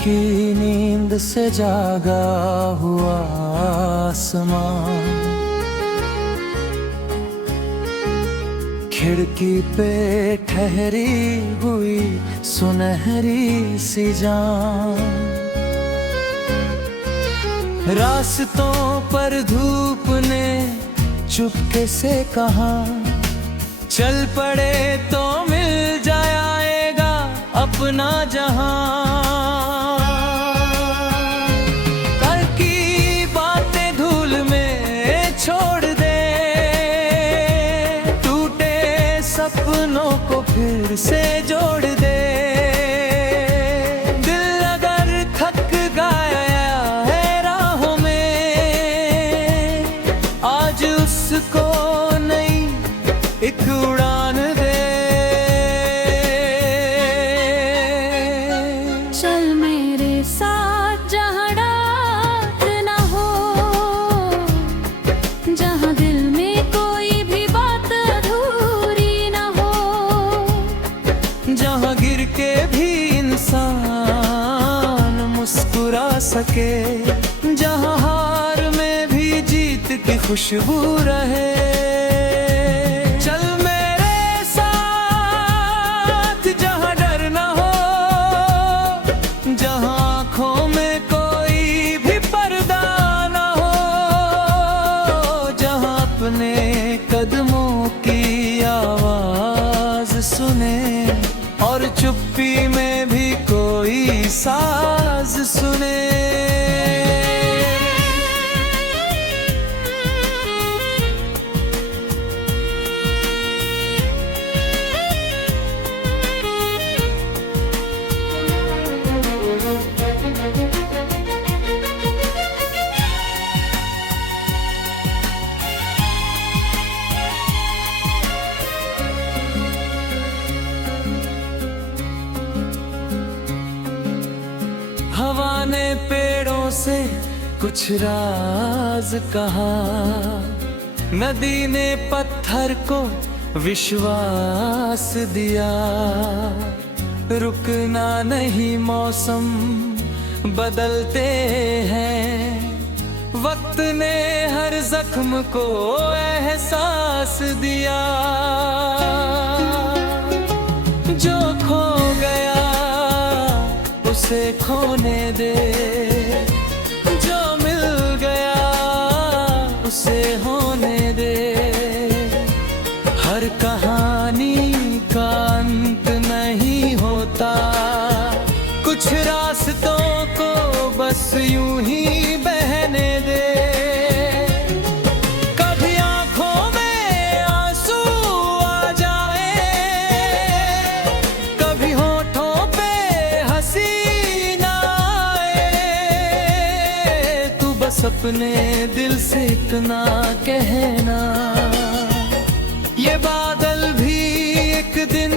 हल्की नींद से जागा हुआ आसमां, खिड़की पे ठहरी हुई सुनहरी सी जान, रास्तों पर धूप ने चुपके से कहा, चल पड़े तो मिल जाएगा अपना जहां। कल की बातें धूल में छोड़ दे, टूटे सपनों को फिर से जोड़ दे। दिल अगर थक गया है राहों में, आज उसको नई एक उड़ान दे। चल मेरे साथ जहाँ रात ना हो, जहाँ दिल में कोई भी बात अधूरी ना हो, जहाँ गिर के भी इंसान मुस्कुरा सके, जहाँ हार में भी जीत की खुशबू रहे। चल मेरे साथ जहाँ डर ना हो, जहाँ आँखों में कोई भी पर्दा ना हो, जहाँ अपने कदमों की आवाज सुने और चुप्पी में भी कोई साज सुने। हवा ने पेड़ों से कुछ राज कहा, नदी ने पत्थर को विश्वास दिया। रुकना नहीं, मौसम बदलते हैं, वक्त ने हर जख्म को एहसास दिया। जो खो गया उसे खोने दे, जो मिल गया उसे होने दे। हर कहानी का अंत नहीं होता, कुछ रास्तों को बस यूं ही बहने दे। कभी आंखों में आंसू आ जाए, कभी होठों पे हंसी अपने दिल से इतना कहना, ये बादल भी एक दिन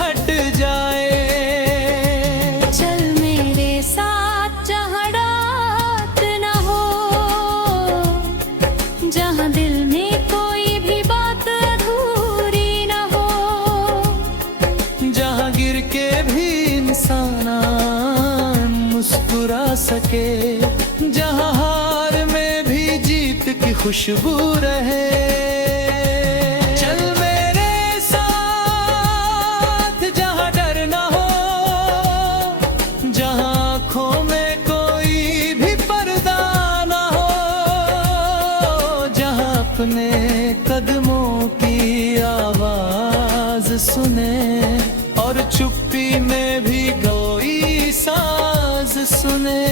हट जाए। चल मेरे साथ जहाँ रात ना हो, जहाँ दिल में कोई भी बात अधूरी ना हो, जहाँ गिर के भी इंसान मुस्कुरा सके, जहाँ हार में भी जीत की खुशबू रहे। चल मेरे साथ जहाँ डर ना हो, जहाँ आँखों में कोई भी पर्दा ना हो, जहाँ अपने कदमों की आवाज सुने और चुप्पी में भी कोई साज सुने।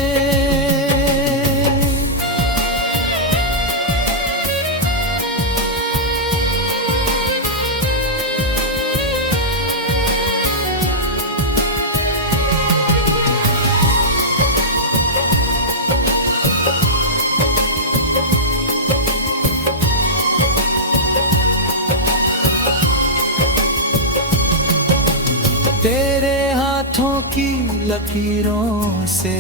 तेरे हाथों की लकीरों से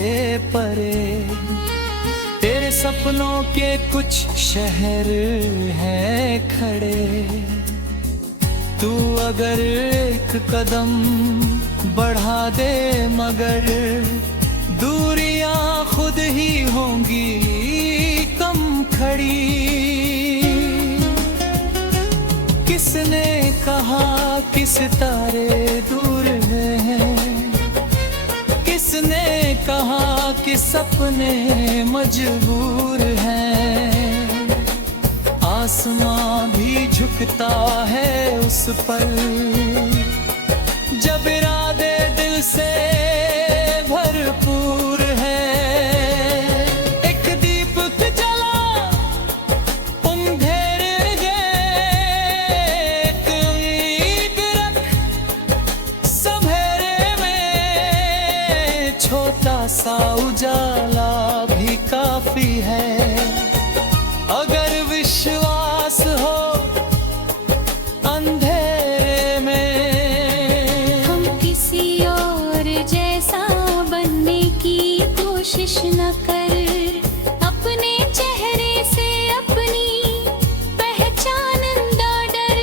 परे, तेरे सपनों के कुछ शहर हैं खड़े। तू अगर एक कदम बढ़ा दे मगर दूरियां खुद ही होंगी कम खड़ी। किसने कहा कि सितारे दूर हैं, किसने कहा कि सपने मजबूर हैं। आसमां भी झुकता है उस पर जब इरादे दिल से भरपूर है। एक दीपक जला अंधेरे गए, एक उम्मीद रख सवेरे में। छोटा सा उजाला भी काफी है अगर विश्वास हो अंधेरे में। हम किसी और जैसा बनने की कोशिश न कर, अपने चेहरे से अपनी पहचान न डर।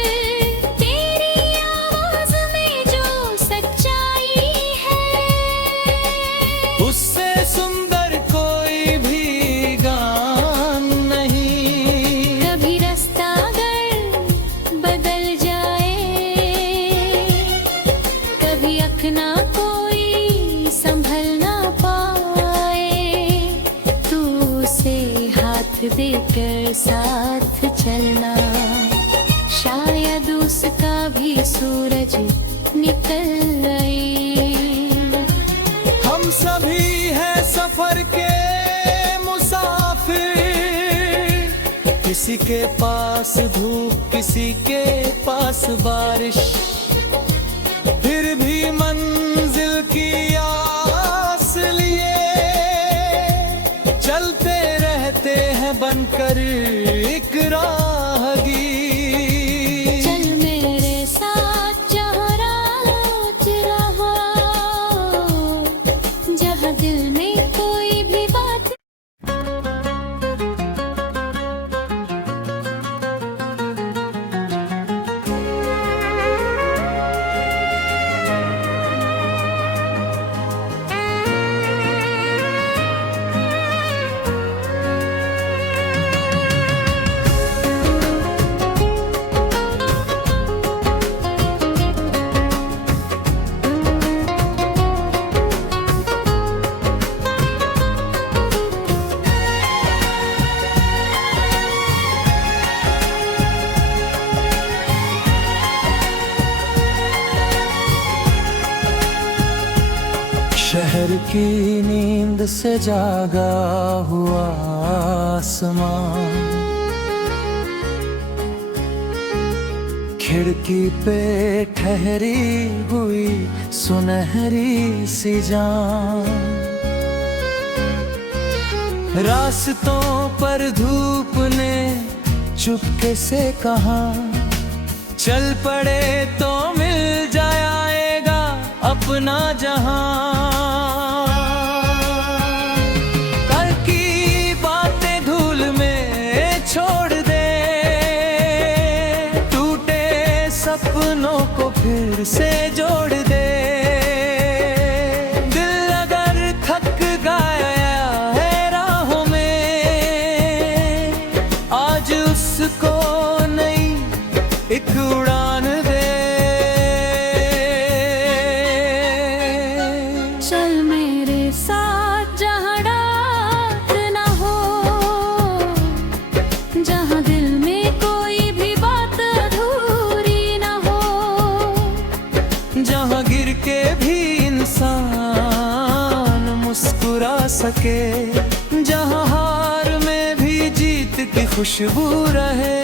तेरी आवाज में जो सच्चाई है, उससे सुंदर कोई भी गान नहीं। कभी रास्ता अगर बदल जाए, कभी अखना कोई संभल ना पाए, तू उसे हाथ देकर साथ चलना। शायद उसका भी सूरज निकल आए। हम सभी हैं सफर के मुसाफिर, किसी के पास धूप किसी के पास बारिश। फिर भी मंजिल की आस लिए चलते रहते हैं बनकर एक राहगीर। चल मेरे साथ जहाँ रात रहा, जहाँ दिल में कोई भी बात। शहर की नींद से जागा हुआ आसमां, खिड़की पे ठहरी हुई सुनहरी सी जान। रास्तों पर धूप ने चुपके से कहा, चल पड़े तो मिल जाएगा अपना जहां। कल की बातें धूल में छोड़ दे, टूटे सपनों को फिर से जोड़ दे। दिल अगर थक गया है राहों में, आज उसको नई एक उड़ान दे। चल मेरे साथ जहाँ रात ना हो, जहाँ दिल में कोई भी बात अधूरी ना हो। जहाँ गिर के भी इंसान मुस्कुरा सके, जहाँ हार में भी जीत की खुशबू रहे।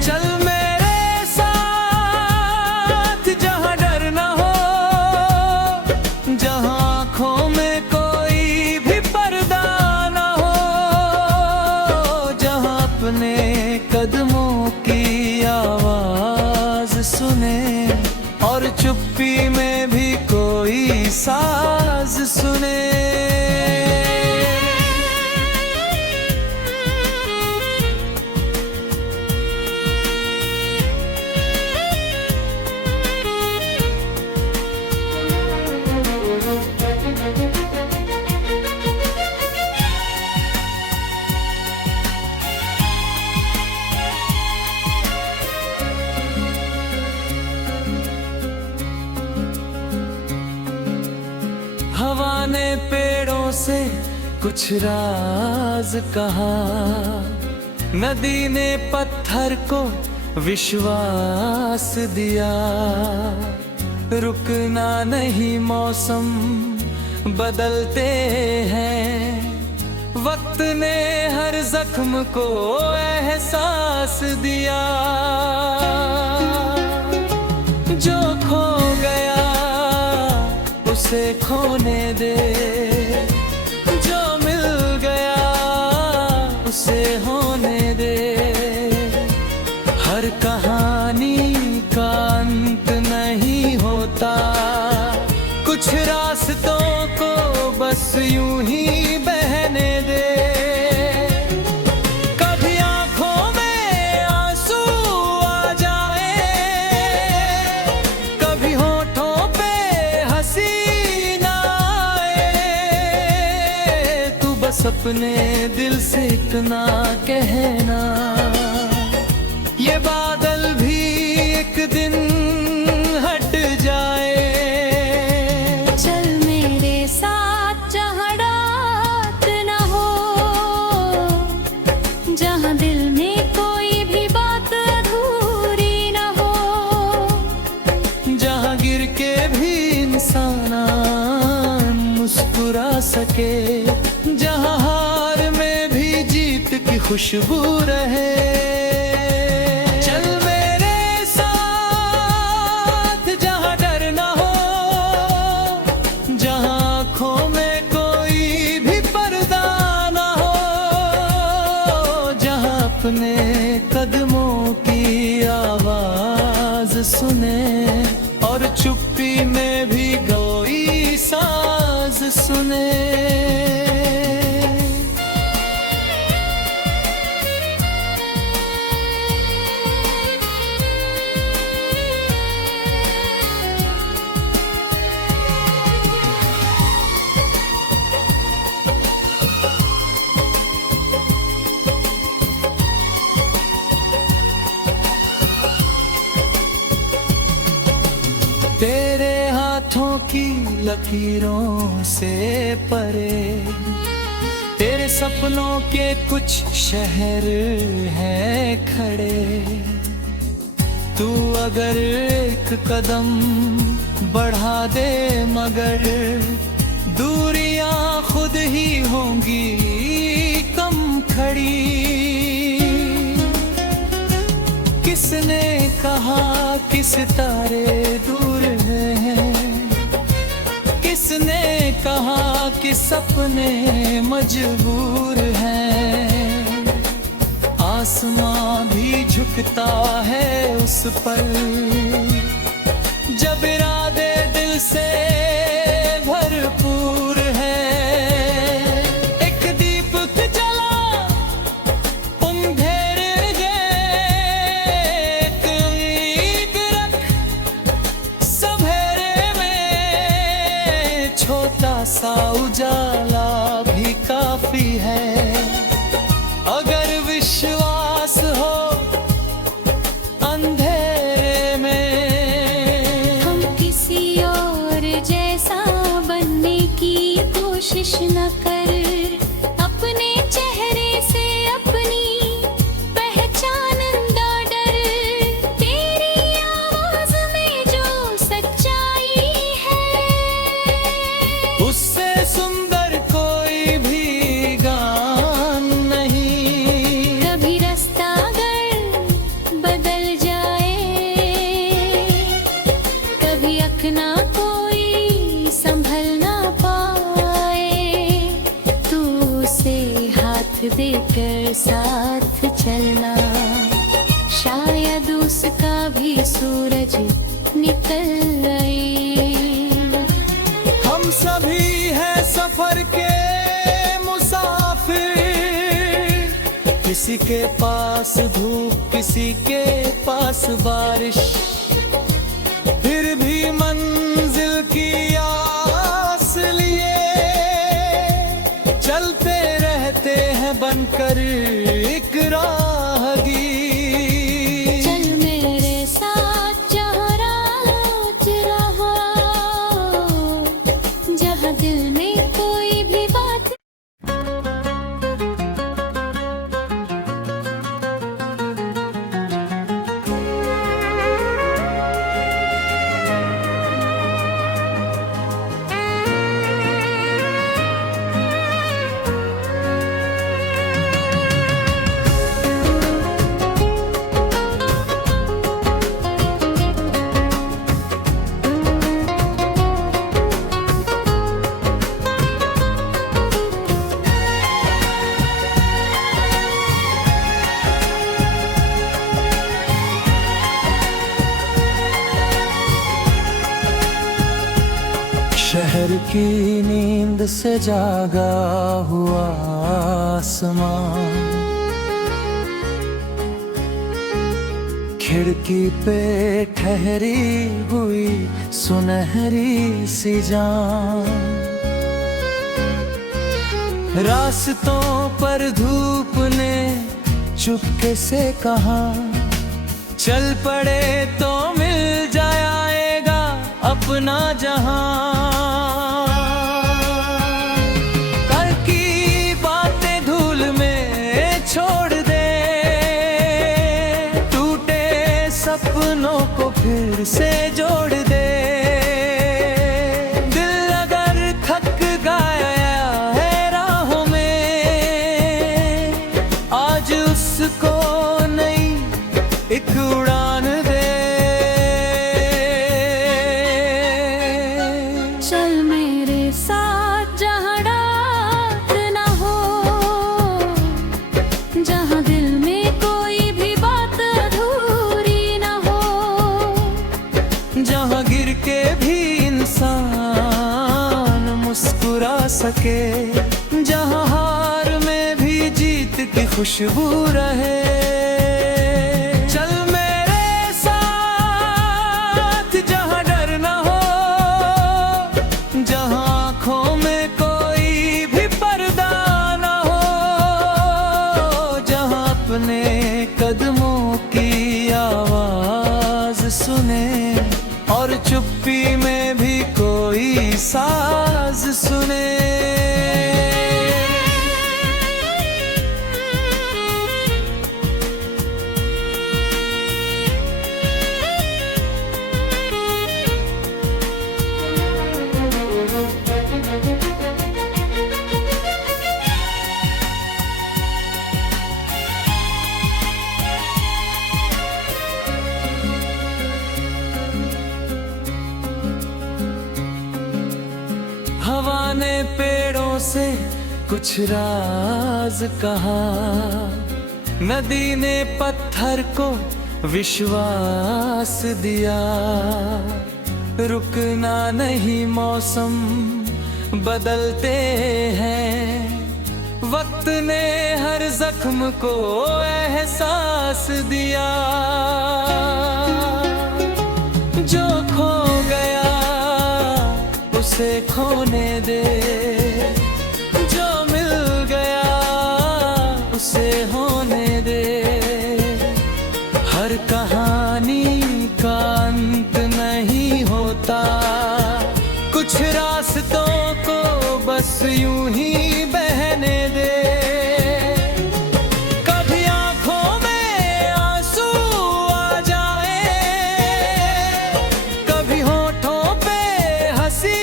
चल मेरे साथ जहाँ डर ना हो, जहाँ आँखों में कोई भी पर्दा ना हो। जहाँ अपने कदमों की आवाज सुने और चुप्पी में भी कोई साज सुने। से कुछ राज कहा, नदी ने पत्थर को विश्वास दिया। रुकना नहीं, मौसम बदलते हैं, वक्त ने हर जख्म को एहसास दिया। जो खो गया उसे खोने दे, जो मिल गया उसे होने दे। हर कहानी का अंत नहीं होता, कुछ रास्तों को बस यूं ही बहने दे। कभी आंखों में आंसू आ जाए, कभी होठों पे हंसी ना आए। तू बस अपने दिल से इतना कहना, ये बादल भी एक दिन हट जाए। चल मेरे साथ जहाँ रात न हो, जहाँ दिल में कोई भी बात अधूरी न हो, जहाँ गिर के भी इंसान मुस्कुरा सके, जहाँ हार में भी जीत की खुशबू रहे। अपने कदमों की आवाज सुने और चुप्पी में भी कोई साज सुने। तेरे हाथों की लकीरों से परे, तेरे सपनों के कुछ शहर हैं खड़े। तू अगर एक कदम बढ़ा दे मगर दूरियां खुद ही होंगी कम खड़ी। किसने कहा कि सितारे दूर हैं, किसने कहा कि सपने मजबूर हैं। आसमां भी झुकता है उस पर जब इरादे दिल से भरपूर है। एक दीपक जला सा उजाला भी काफी है। अगर विश्वास हो अंधेरे में, हम किसी और जैसा बनने की कोशिश न कर। अपने चेहरे से अपनी पहचान ना डर। तेरी आवाज में जो सच्चाई है, उससे सुंदर कोई भी गान नहीं। कभी रास्ता अगर बदल जाए, कभी अखना कोई संभल ना पाए, तू उसे हाथ देकर साथ चलना। शायद उसका भी सूरज निकल आए। हम सभी हैं सफर के मुसाफिर, किसी के पास धूप किसी के पास बारिश, फिर भी मंजिल की आस लिए चलते रहते हैं बनकर एक राहगीर। चल मेरे साथ जहाँ रात रहा, जहाँ दिल में कोई भी बात की नींद से जागा हुआ आसमान, खिड़की पे ठहरी हुई सुनहरी सी जान। रास्तों पर धूप ने चुपके से कहा, चल पड़े तो मिल जाएगा अपना जहां। कल की बातें धूल में छोड़ दे, टूटे सपनों को फिर से जोड़ दे। दिल अगर थक गया है राहों में, आज उसको नई एक उड़ान दे। चल मेरे साथ जहाँ रात न हो, जहाँ दिल में कोई भी बात अधूरी न हो, जहाँ गिर के भी इंसान मुस्कुरा सके, जहाँ हार में भी जीत की खुशबू रहे। अपने कदमों की आवाज सुने और चुप्पी में भी कोई साज सुने। हवा ने पेड़ों से कुछ राज कहा, नदी ने पत्थर को विश्वास दिया। रुकना नहीं, मौसम बदलते हैं, वक्त ने हर जख्म को एहसास दिया। जो खो गया उसे खोने दे, जो मिल गया उसे होने दे। हर कहानी का अंत नहीं होता, कुछ रास्तों को बस यूं ही बहने दे। कभी आंखों में आंसू आ जाए, कभी होठों पे हंसी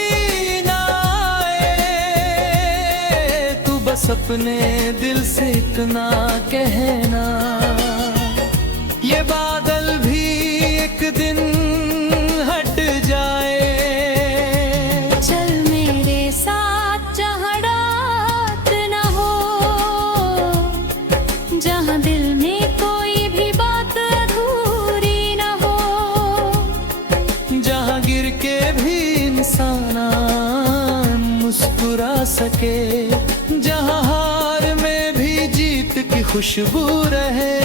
बस अपने दिल से इतना कहना, ये बादल भी एक दिन हट जाए। चल मेरे साथ जहाँ रात न हो, जहाँ दिल में कोई भी बात अधूरी न हो, जहाँ गिर के भी इंसान मुस्कुरा सके, जहाँ हार में भी जीत की खुशबू रहे।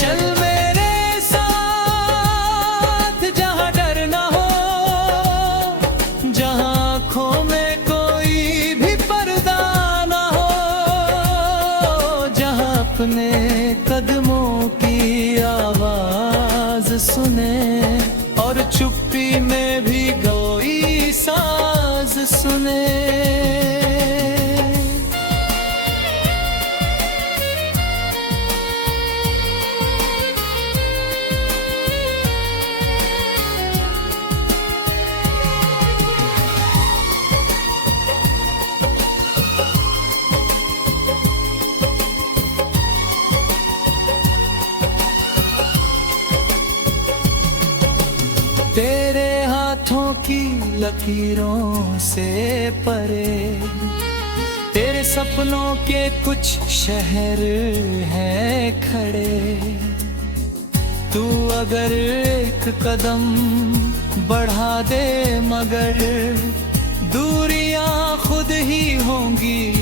चल मेरे साथ जहाँ डर न हो, जहाँ आँखों में कोई भी पर्दा न हो, जहाँ अपने कदमों की आवाज सुने और चुप्पी में भी कोई साज सुने। तेरे हाथों की लकीरों से परे, तेरे सपनों के कुछ शहर हैं खड़े। तू अगर एक कदम बढ़ा दे मगर दूरियां खुद ही होंगी